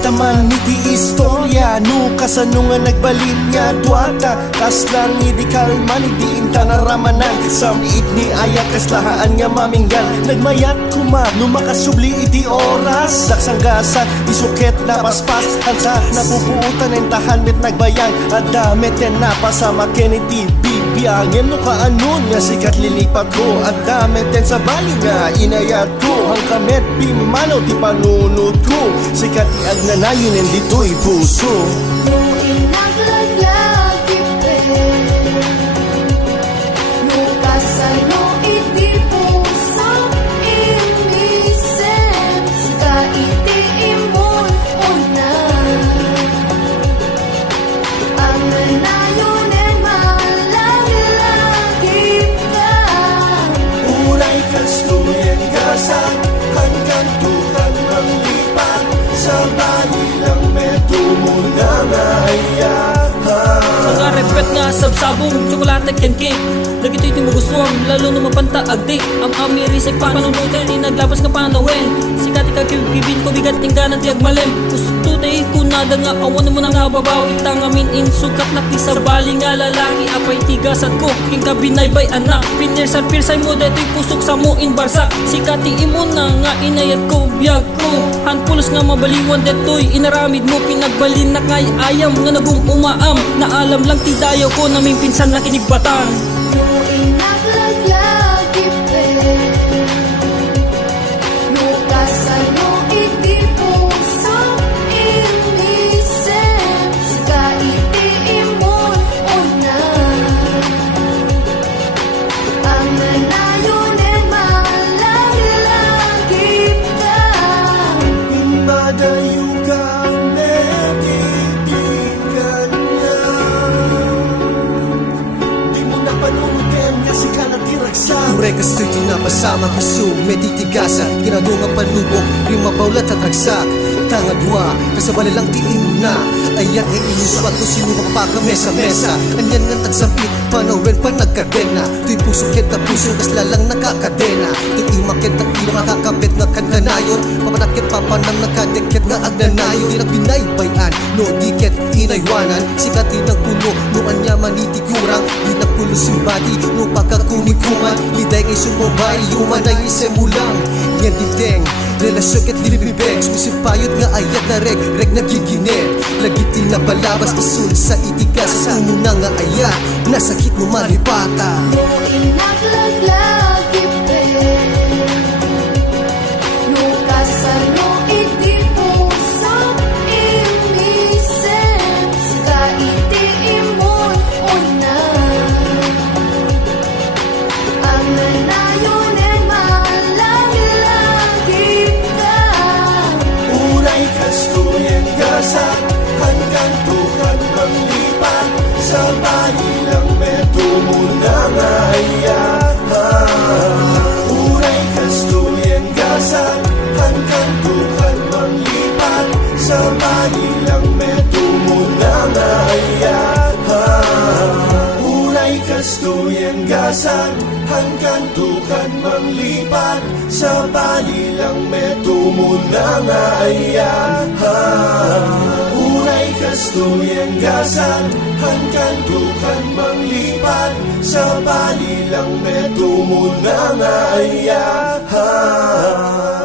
taman iti istorya no kasano nga nagbalin nga duata kas lang idi kalman iti inta naramanan samit ni ayat kaslahaan nga maminggan nagmayat kuma no makasubli iti oras saksanggasan isuket na paspas hansa napupuutan en tahan met nagbayang at damit en napasama iti bibiyangin no kaanon nga sikat lilipat ko at damit en sa bali nga inayat ko ang kamet bimano ti panunod ko sikat ti agnanayon en dito'y puso no inaglaglag no kasano iti puso inisip ka iti imon una ang nanayon en malaglagip ka Unay kastuyen gasan hanggang tukan ng lipat sa bali lang metumuna nga ayahan Mga repet nga sabsabong tsokolate ken cake Dagito iti mo gusto lalo na mapanta agdik Ang amirisig panunutin ni naglabas nga panawen Sikat ikakibibin ko bigat ting ganan ti agmalem Gusto tayo kunada nga awan mo na nga babaw Itang amin insukat na pisabali nga lalaki Apay tigasat ko king kabinaybay anak Pinsay mo deto'y pusok sa mo in barsak Sikat imo na nga inayat ko biyag ko Hanpulos nga mabaliwan deto'y inaramid mo Pinagbalin na kay ayam nga nagum umaam Na alam lang ti dayo ko na may pinsan na kinigbatang no inaglaglag no kasano iti puso inisip ka iti imon una ang nanayon en malaglagip ka Pinadayo ka netitigyan niya Di mo na panunutin kasi ka natiragsak Ure kasto'y tinapasama kaso meditigasan Kinadunga panubok, rimabawlat at agsak Tangadwa, kasabali lang tiin na Ayan ay iniswat ko sino magpakamesa-mesa Anyan nga tagsapit, panawin pa nagkadena To'y puso ket na puso, kasla lang nakakadena To'y imakit at ilo makakabit nga kandanayon Papanakit papanang nakadikit nga agnanayon Di nagbinaybayan, no diket inaywanan Sikatin ang puno, no anya maniti kurang Di nagpulo simbati, no pagkakumikuman Liday ngay sumabay, yuman ay isemulang Yan diteng, relasyon ket libibig Sumisipayot nga ayat na reg nagiginit Lagiti na palabas isun sa itigas Sa umuna nga ayat, nasakit mo malipata no inaglaglag no kasano iti puso inisip ka iti imon una ang nanayon en malaglagip ka Unay kastuyen gasan hanggang tukan ng lipat Sa bali lang metumuna nga ayahan Unay kastuyen gasan hanggang tukan ng lipat Sa bali lang metumuna nga ayahan Unay kastuyen gasan hanggang tukan manglipat Sa bali lang metumuna nga ayahan Unay kastuyen gasan hanggang tukan manglipat Sa bali lang metumuna nga ayahan